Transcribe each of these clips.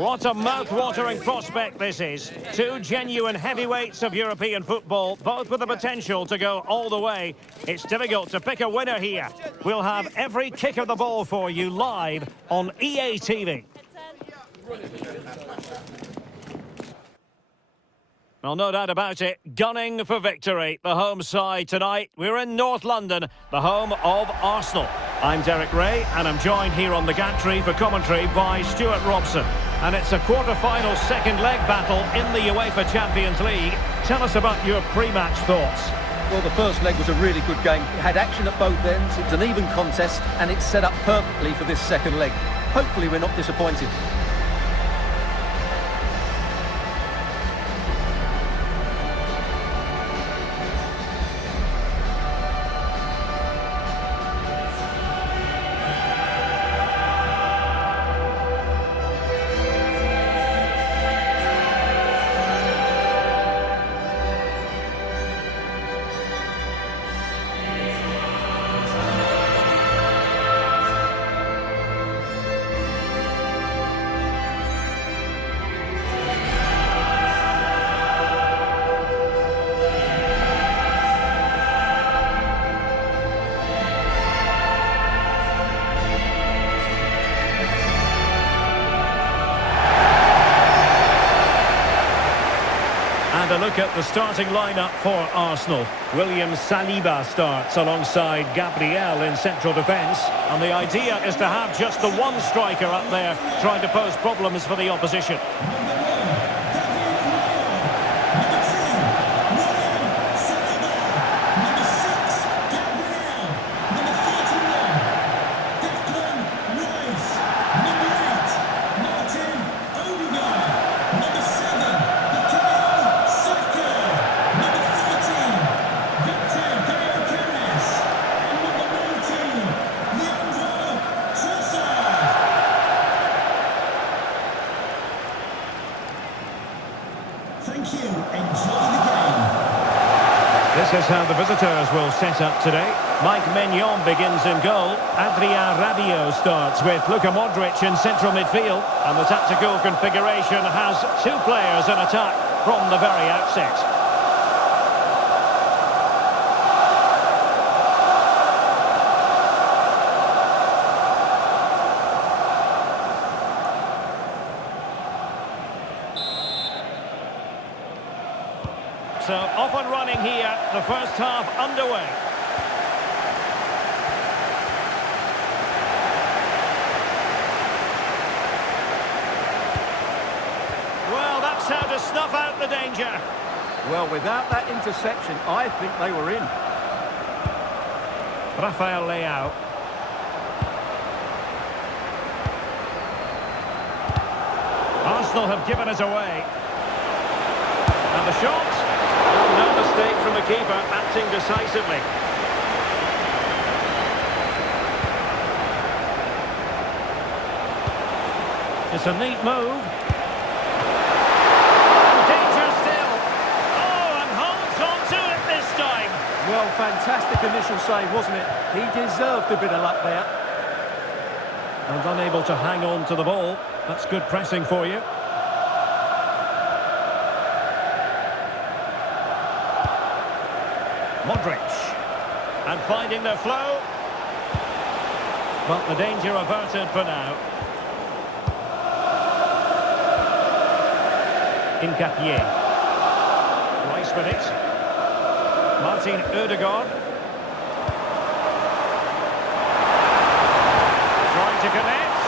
What a mouth-watering prospect this is. Two genuine heavyweights of European football, both with the potential to go all the way. It's difficult to pick a winner here. We'll have every kick of the ball for you live on EA TV. Well, no doubt about it, gunning for victory. The home side tonight. We're in North London, the home of Arsenal. I'm Derek Ray, and I'm joined here on the gantry for commentary by Stuart Robson. And it's a quarter-final second leg battle in the UEFA Champions League. Tell us about your pre-match thoughts. Well, the first leg was a really good game. It had action at both ends, it was an even contest, and it's set up perfectly for this second leg. Hopefully we're not disappointed. And a look at the starting lineup for Arsenal. William Saliba starts alongside Gabriel in central defence. And the idea is to have just the one striker up there trying to pose problems for the opposition. Thank you. Enjoy the game. This is how the visitors will set up today. Mike Maignan begins in goal. Adrien Rabiot starts with Luka Modric in central midfield. And the tactical configuration has two players in attack from the very outset. So off and running here, the first half underway. Well, that's how to snuff out the danger. Well, without that interception, I think they were in. Rafael Leao. Arsenal have given it away. And the shot. No mistake from the keeper, acting decisively. It's a neat move. Danger still. Oh, and holds on to it this time. Well, fantastic initial save, wasn't it? He deserved a bit of luck there. And unable to hang on to the ball. That's good pressing for you. Modric, and finding their flow, but the danger averted for now. Incapié, nice with it. Martin Ødegaard, trying to connect,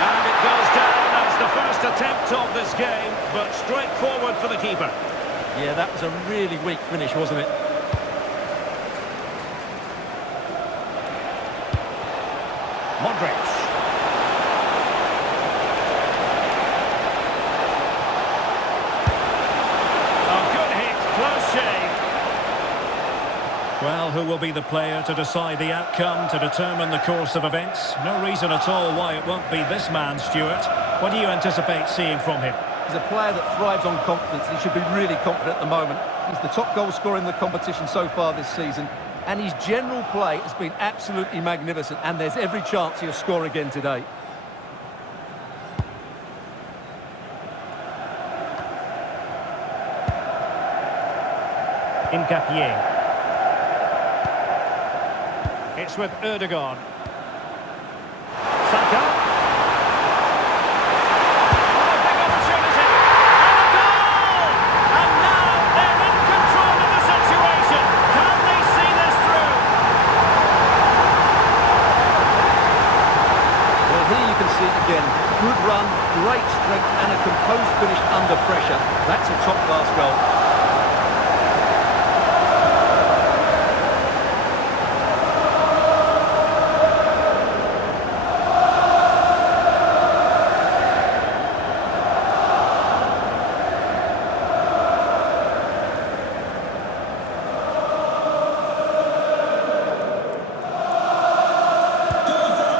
and it goes down as the first attempt of this game, but straightforward for the keeper. Yeah, that was a really weak finish, wasn't it? Modric. A good hit, close shave. Well, who will be the player to decide the outcome, to determine the course of events? No reason at all why it won't be this man, Stuart. What do you anticipate seeing from him? He's a player that thrives on confidence. He should be really confident at the moment. He's the top goal scorer in the competition so far this season. And his general play has been absolutely magnificent. And there's every chance he'll score again today. Incapié. It's with Erdogan. Saka. Oh, a big opportunity. And a goal! And now they're in control of the situation. Can they see this through? Well, here you can see it again. Good run, great strength, and a composed finish under pressure. That's a top-class goal.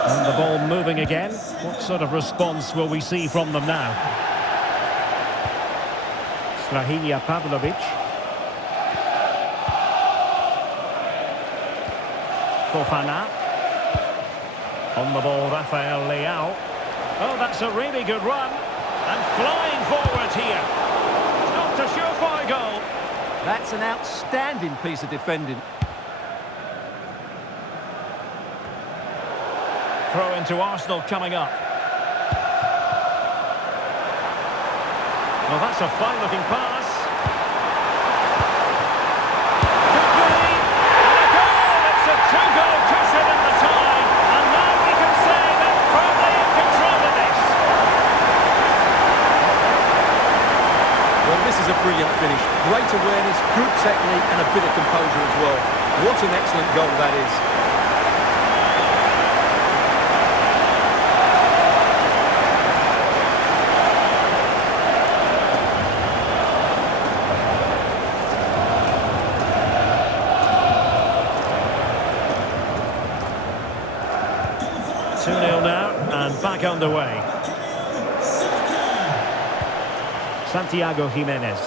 And the ball moving again. What sort of response will we see from them now? Strahinja Pavlovic. Fofana. On the ball, Rafael Leao. Oh, that's a really good run. And flying forward here. Not a surefire goal. That's an outstanding piece of defending. Throw into Arsenal coming up. Well, that's a fine-looking pass. Could be. And a goal! It's a two-goal cushion in the tie. And now we can say they're firmly in control of this. Well, this is a brilliant finish. Great awareness, good technique, and a bit of composure as well. What an excellent goal that is. 2-0 now, and back underway. Santiago Jimenez.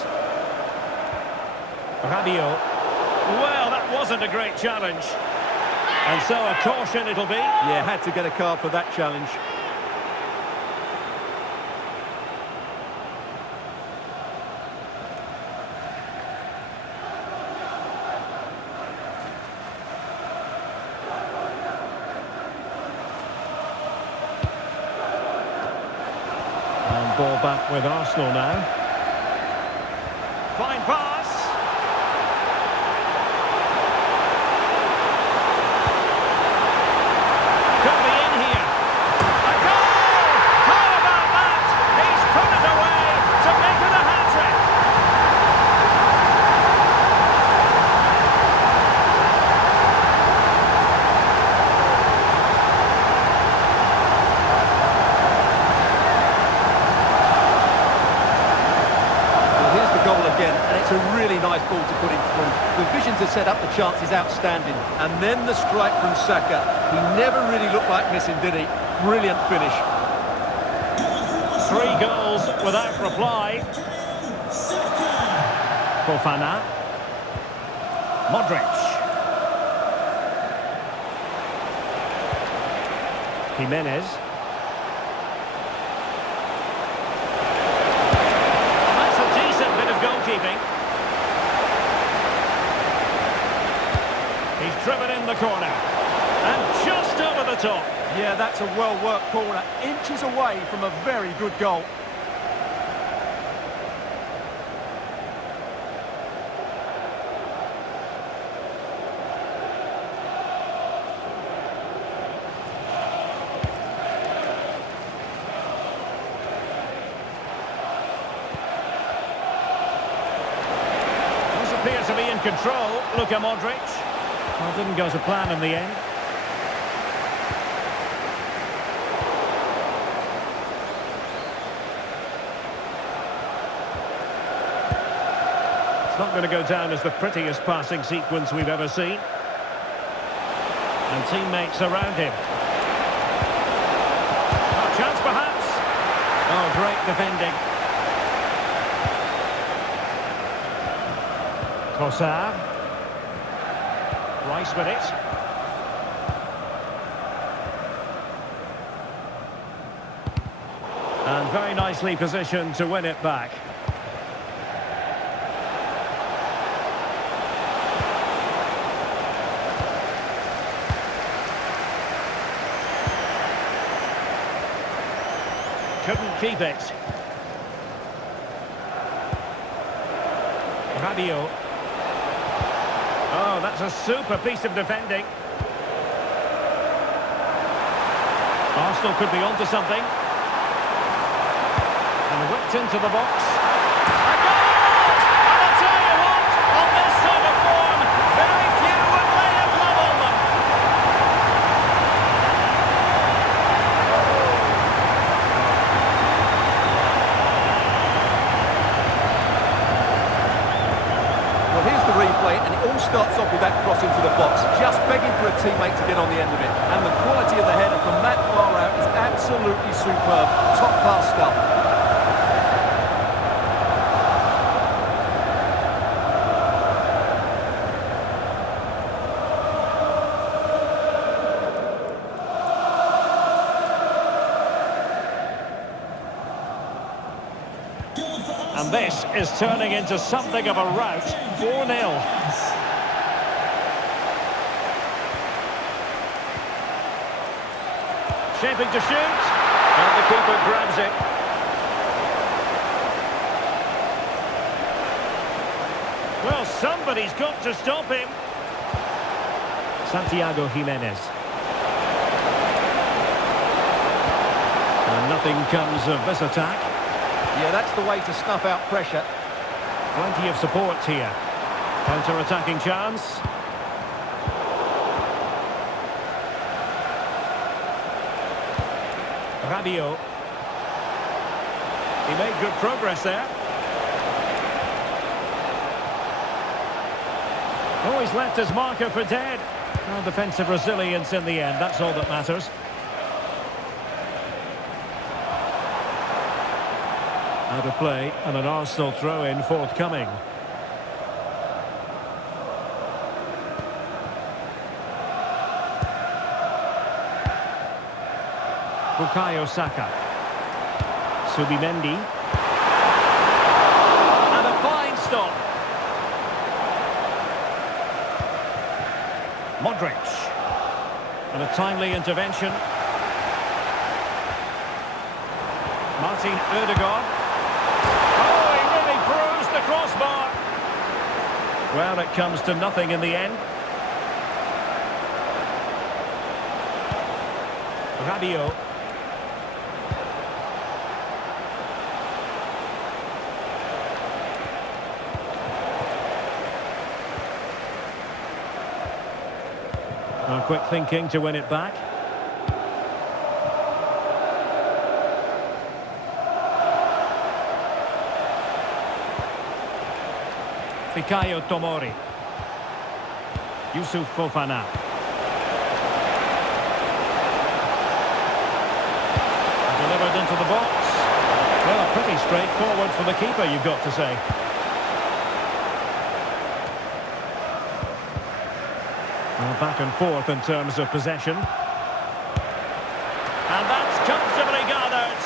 Rabiot. Well, that wasn't a great challenge. And so a caution it'll be. Yeah, had to get a card for that challenge. And ball back with Arsenal now. Fine pass. Could be in here. A goal! How about that? He's put it away to make it a hat-trick. Again, and it's a really nice ball to put him through. The vision to set up the chance is outstanding. And then the strike from Saka. He never really looked like missing, did he? Brilliant finish. 3 goals without reply. Fofana. Modric. Jimenez. Goalkeeping. He's driven in the corner. And just over the top. Yeah, that's a well-worked corner. Inches away from a very good goal. Appears to be in control. Luka Modric. Well, didn't go to plan in the end. It's not going to go down as the prettiest passing sequence we've ever seen. And teammates around him. A chance perhaps. Oh, great defending. Trossard. Rice with it. And very nicely positioned to win it back. Couldn't keep it. Rabiot. Oh, that's a super piece of defending. Arsenal could be onto something. And whipped into the box. A goal! And I'll tell you what, on this sort of form, very few would lay a glove on them. Well, here's the replay, and it all starts off with that cross into the box, just begging for a teammate to get on the end of it. And the quality of the header from that far out is absolutely superb. Top-class stuff. And this is turning into something of a rout. 4-0. Shaping to shoot. And the keeper grabs it. Well, somebody's got to stop him. Santiago Jimenez. And nothing comes of this attack. Yeah, that's the way to snuff out pressure. Plenty of support here. Counter-attacking chance. Rabiot. He made good progress there. Oh, he's left his marker for dead. Well, defensive resilience in the end, that's all that matters. Out of play, and an Arsenal throw-in forthcoming. Bukayo Saka. Subimendi. And a fine stop. Modric. And a timely intervention. Martin Ødegaard. Oh, he really bruised the crossbar. Well, it comes to nothing in the end. Rabiot. Well, quick thinking to win it back. Fikayo Tomori. Yusuf Fofana. Delivered into the box. Well, pretty straightforward for the keeper, you've got to say. Well, back and forth in terms of possession. And that's comfortably gathered.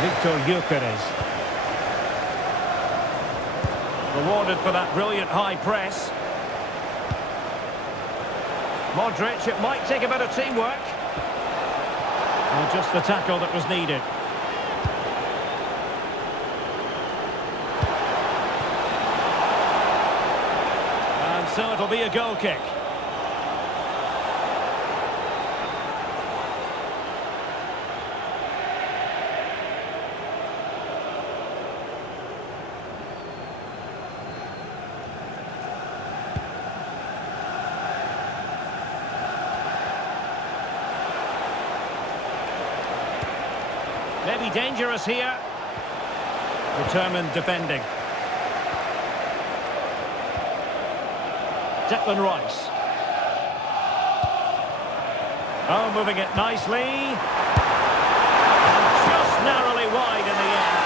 Victor Gyökeres. Rewarded for that brilliant high press. Modric, it might take a bit of teamwork. Well, just the tackle that was needed. And so it'll be a goal kick. Maybe dangerous here. Determined defending. Declan Rice. Oh, moving it nicely. And just narrowly wide in the end.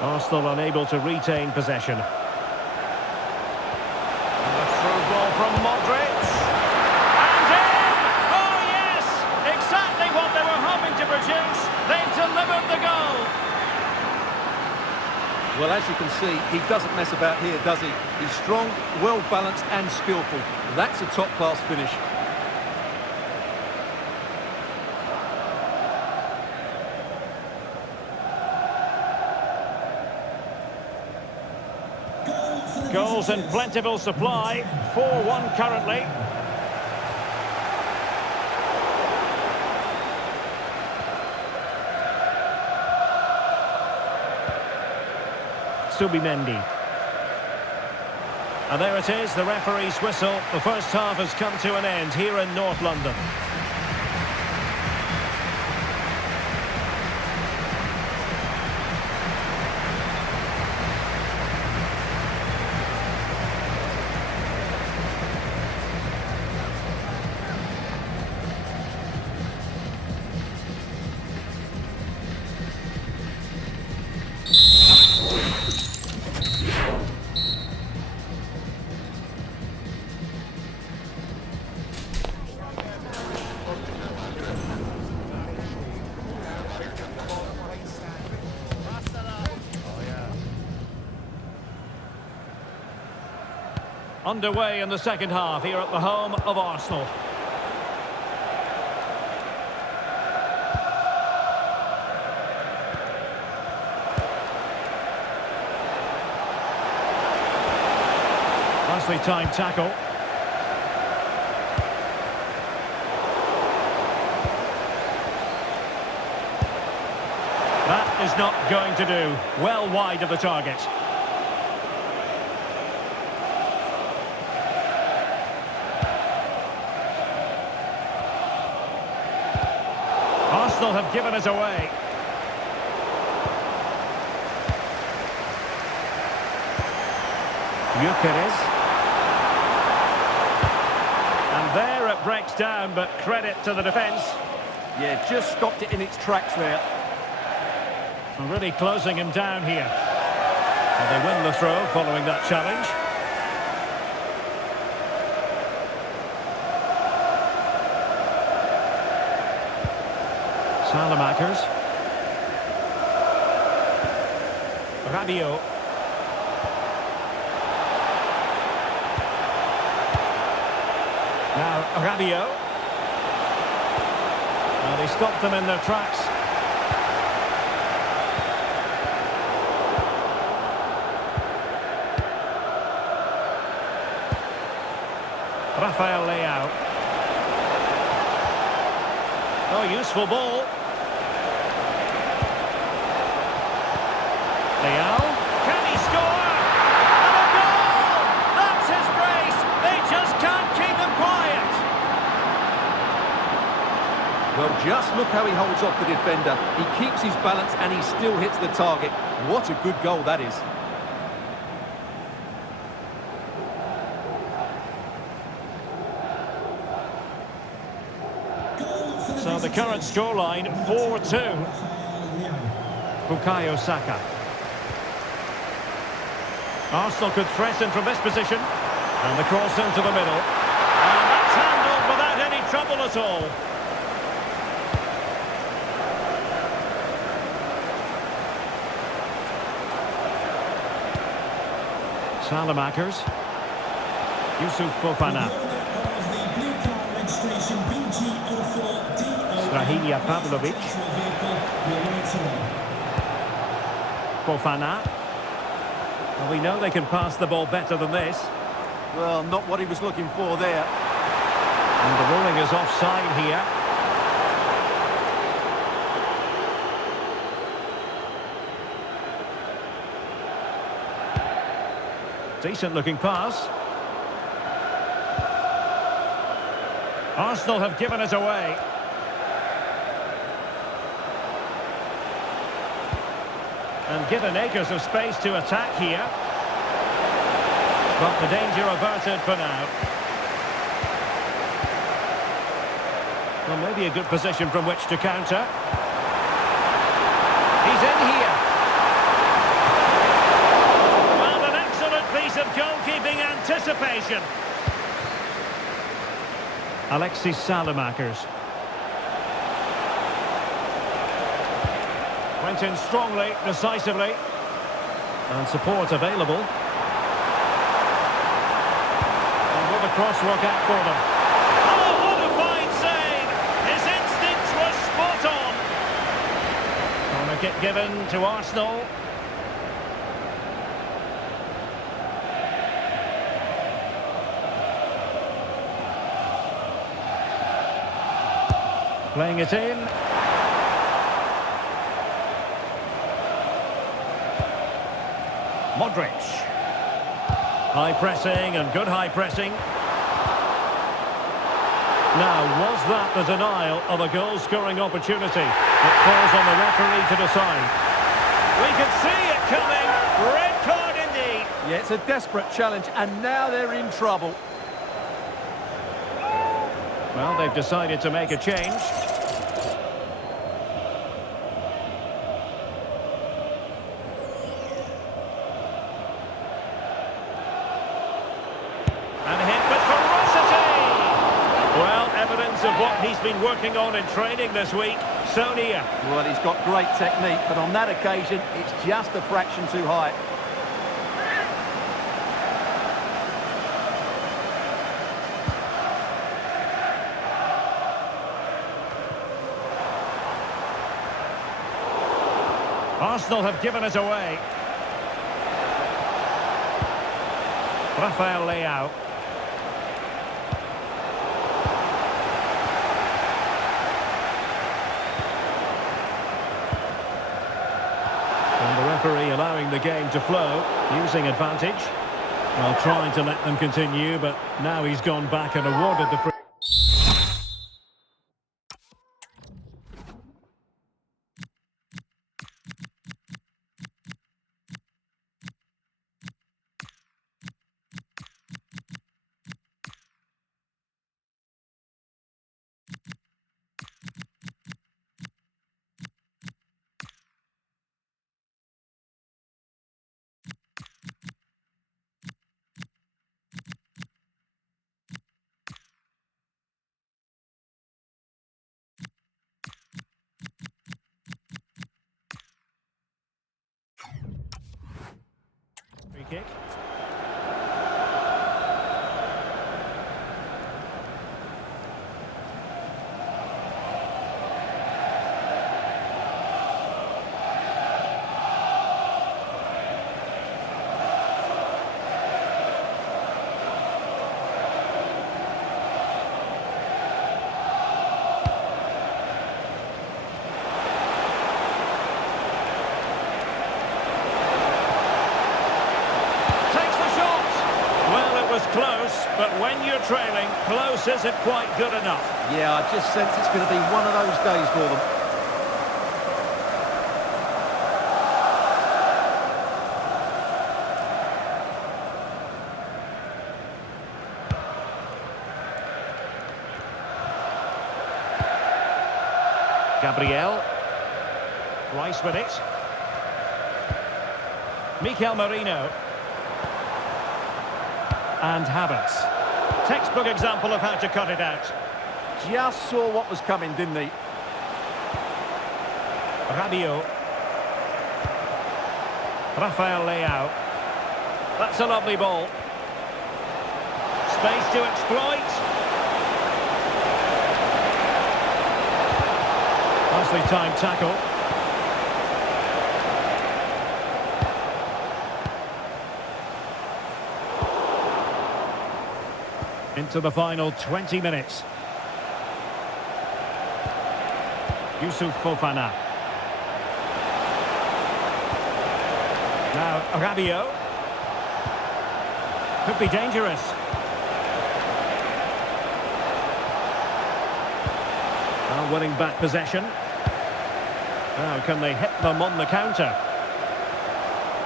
Arsenal unable to retain possession. And the through ball from Modric. And in! Oh yes! Exactly what they were hoping to produce. They've delivered the goal. Well, as you can see, he doesn't mess about here, does he? He's strong, well-balanced and skillful. That's a top-class finish. Goals in plentiful supply. 4-1 currently. Subimendi. And there it is, the referee's whistle. The first half has come to an end here in North London. Underway in the second half here at the home of Arsenal. Nicely timed tackle. That is not going to do. Well wide of the target. Arsenal have given us away. Gyökeres. And there it breaks down, but credit to the defence. Yeah, just stopped it in its tracks there. Really closing him down here. And they win the throw following that challenge. Salamakers. Rabiot. Now Rabiot. Well, they stopped them in their tracks. Rafael Leao. Oh, useful ball. Leao, can he score? And a goal! That's his brace. They just can't keep him quiet. Well, just look how he holds off the defender. He keeps his balance and he still hits the target. What a good goal that is. So the current scoreline, 4-2. Bukayo Saka. Arsenal could threaten from this position. And the cross into the middle. And that's handled without any trouble at all. Salamakers. Yusuf Fofana. Strahinja Pavlovic. Fofana. Well, we know they can pass the ball better than this. Well, not what he was looking for there. And the ruling is offside here. Decent looking pass. Arsenal have given us away. And given acres of space to attack here. But the danger averted for now. Well, maybe a good position from which to counter. He's in here. occasion. Alexis Salamakers. Went in strongly, decisively. And support available. And will the cross work out for them? Oh, what a fine save! His instincts were spot on. Corner kick given to Arsenal. Playing it in. Modric. High pressing and good high pressing. Now, was that the denial of a goal-scoring opportunity? It falls on the referee to decide. We can see it coming. Red card indeed. Yeah, it's a desperate challenge, and now they're in trouble. Well, they've decided to make a change. And hit with ferocity! Well, evidence of what he's been working on in training this week. So near. Well, he's got great technique, but on that occasion, it's just a fraction too high. Arsenal have given it away. Rafael Leao. And the referee allowing the game to flow, using advantage. Well, trying to let them continue, but now he's gone back and awarded the free. Free kick. Close, but when you're trailing, close isn't quite good enough. Yeah, I just sense it's going to be one of those days for them. Gabriel. Rice with it. Mikel Merino. And Havertz. Textbook example of how to cut it out. Just saw what was coming, didn't he? Rabiot. Rafael Leao. That's a lovely ball. Space to exploit. Nicely timed tackle. Into the final 20 minutes. Youssouf Fofana. Now Rabiot. Could be dangerous. Now winning back possession. Now can they hit them on the counter?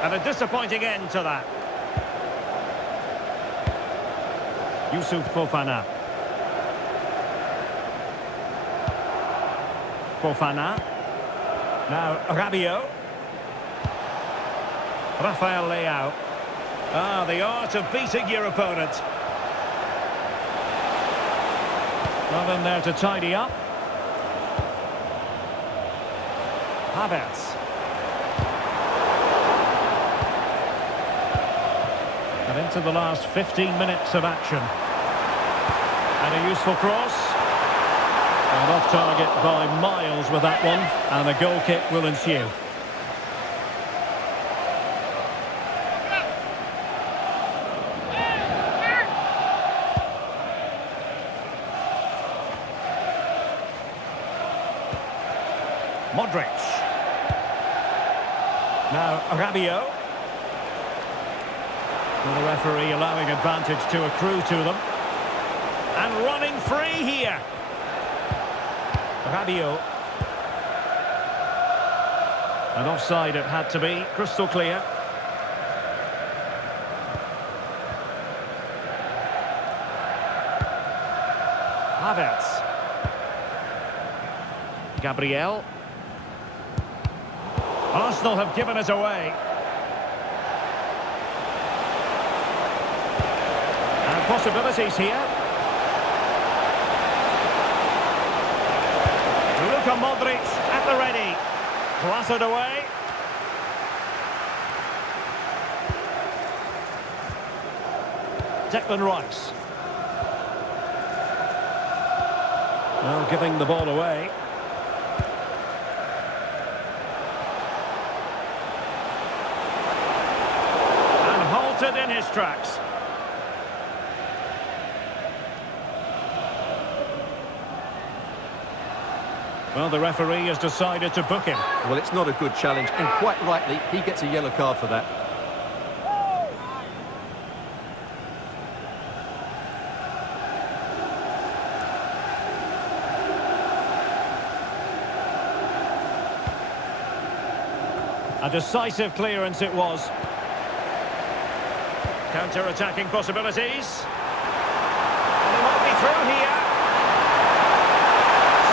And a disappointing end to that. Youssouf Fofana. Fofana. Now Rabiot. Rafael Leao. Ah, the art of beating your opponent. Well, in there to tidy up. Havertz. And into the last 15 minutes of action. And a useful cross. And off target by miles with that one. And a goal kick will ensue. Modric. Now Rabiot. And the referee allowing advantage to accrue to them. And running free here. Rabiot. And offside it had to be, crystal clear. Havertz. Gabriel. Arsenal have given us away. And possibilities here. Luka Modric at the ready. Clattered away. Declan Rice. Well, giving the ball away. In his tracks. Well, the referee has decided to book him. Well, it's not a good challenge, and quite rightly, he gets a yellow card for that. A decisive clearance it was. Counter-attacking possibilities. And they might be through here.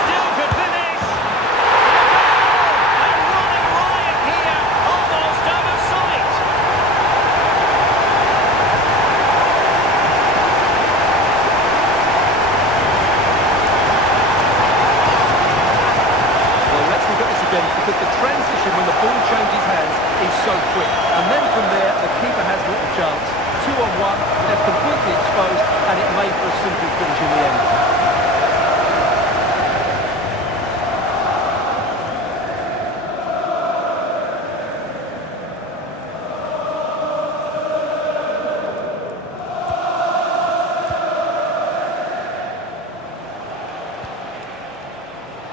Still could finish. And running riot here, almost out of sight. Well, let's look at this again, because the transition when the ball changes hands is so quick. And then from there, the keeper has little chance. 2-on-1, left completely exposed, and it made for a simple finish in the end.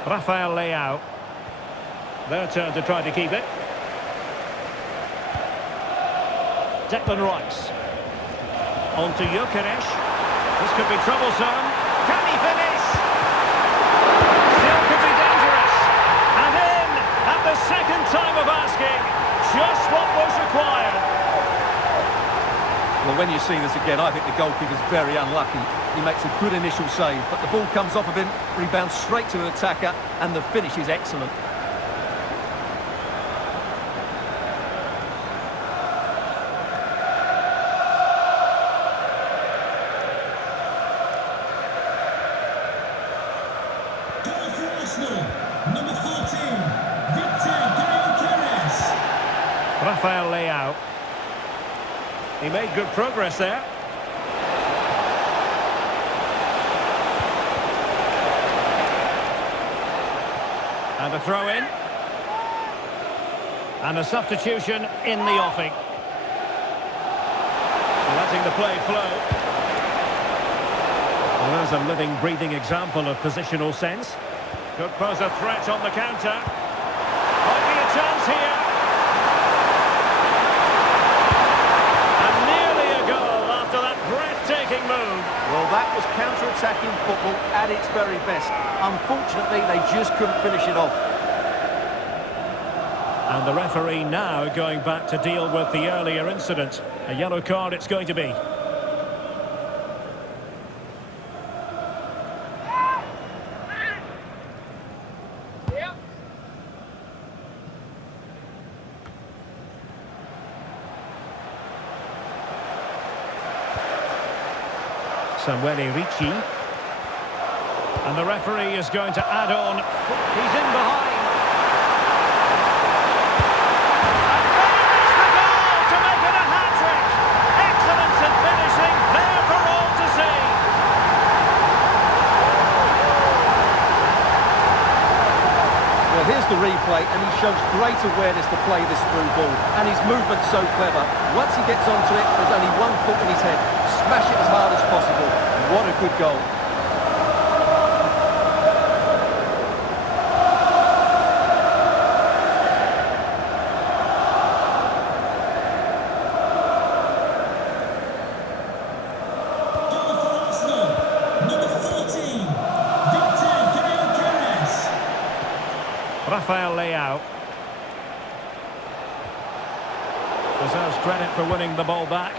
Rafael Leao. Their turn to try to keep it. Declan Rice. On to Gyökeres. This could be troublesome. Can he finish? Still could be dangerous. And in at the second time of asking. Just what was required. Well, when you see this again, I think the goalkeeper's very unlucky. He makes a good initial save, but the ball comes off of him, rebounds straight to an attacker, and the finish is excellent. Goal for Arsenal, number 14, Victor Gyökeres. Rafael Leao. He made good progress there. And a throw in. And a substitution in the offing. Letting the play flow. Well, there's a living, breathing example of positional sense. Could pose a threat on the counter. Might be a chance here. And nearly a goal after that breathtaking move. Well, that was counter-attacking football at its very best. Unfortunately, they just couldn't finish it off. And the referee now going back to deal with the earlier incident. A yellow card it's going to be. Samuele Ricci. And the referee is going to add on. He's in behind. And there is the goal to make it a hat-trick. Excellence in finishing, there for all to see. Well, here's the replay, and he shows great awareness to play this through ball. And his movement's so clever. Once he gets onto it, there's only one thought in his head. Smash it as hard as possible. What a good goal. Rafael Leao deserves credit for winning the ball back.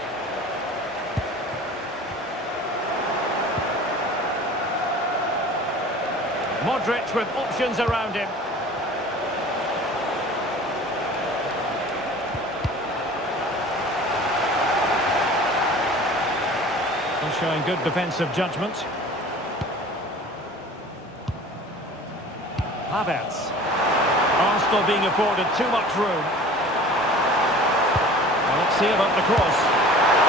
Modric with options around him. He's showing good defensive judgment. Havertz. Arsenal being afforded too much room. Well, let's see about the cross.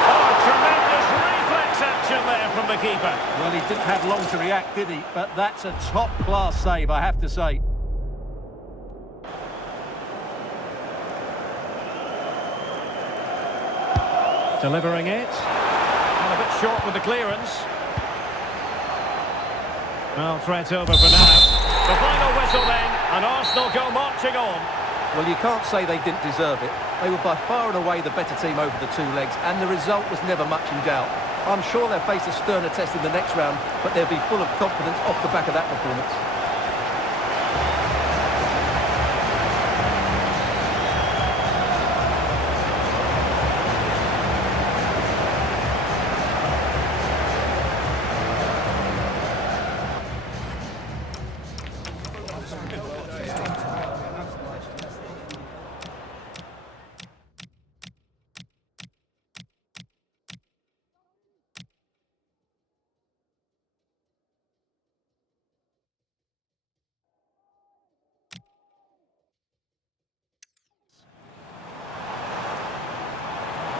Oh, tremendous reflex action there from the keeper. Well, he didn't have long to react, did he? But that's a top-class save, I have to say. Delivering it. And a bit short with the clearance. Well, threat over for now. The final whistle then, and Arsenal go marching on. Well, you can't say they didn't deserve it. They were by far and away the better team over the two legs, and the result was never much in doubt. I'm sure they'll face a sterner test in the next round, but they'll be full of confidence off the back of that performance.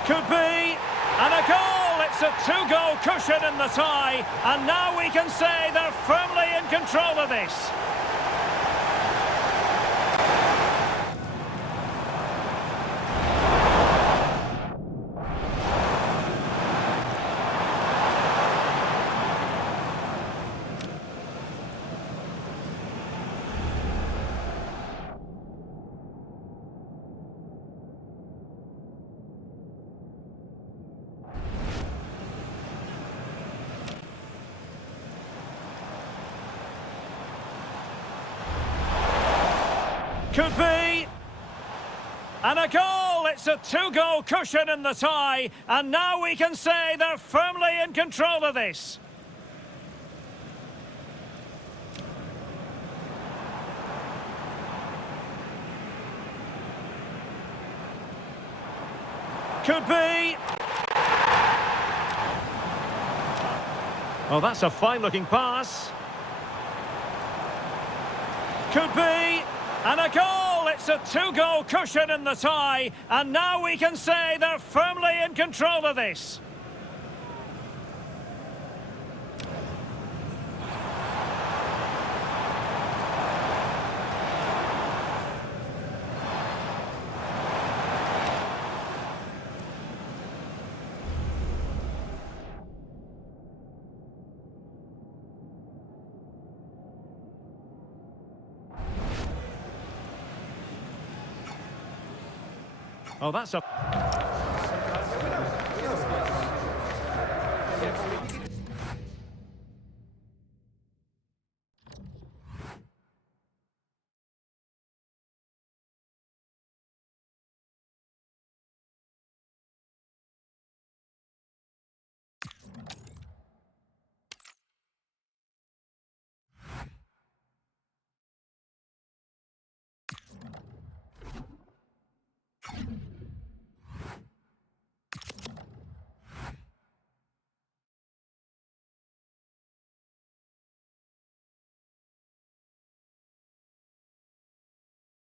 Could be, and a goal! It's a two-goal cushion in the tie, and now we can say they're firmly in control of this. Could be. And a goal! It's a two-goal cushion in the tie, and now we can say they're firmly in control of this. Could be. Oh, that's a fine-looking pass. Could be. And a goal! It's a two-goal cushion in the tie, and now we can say they're firmly in control of this. Oh, that's a...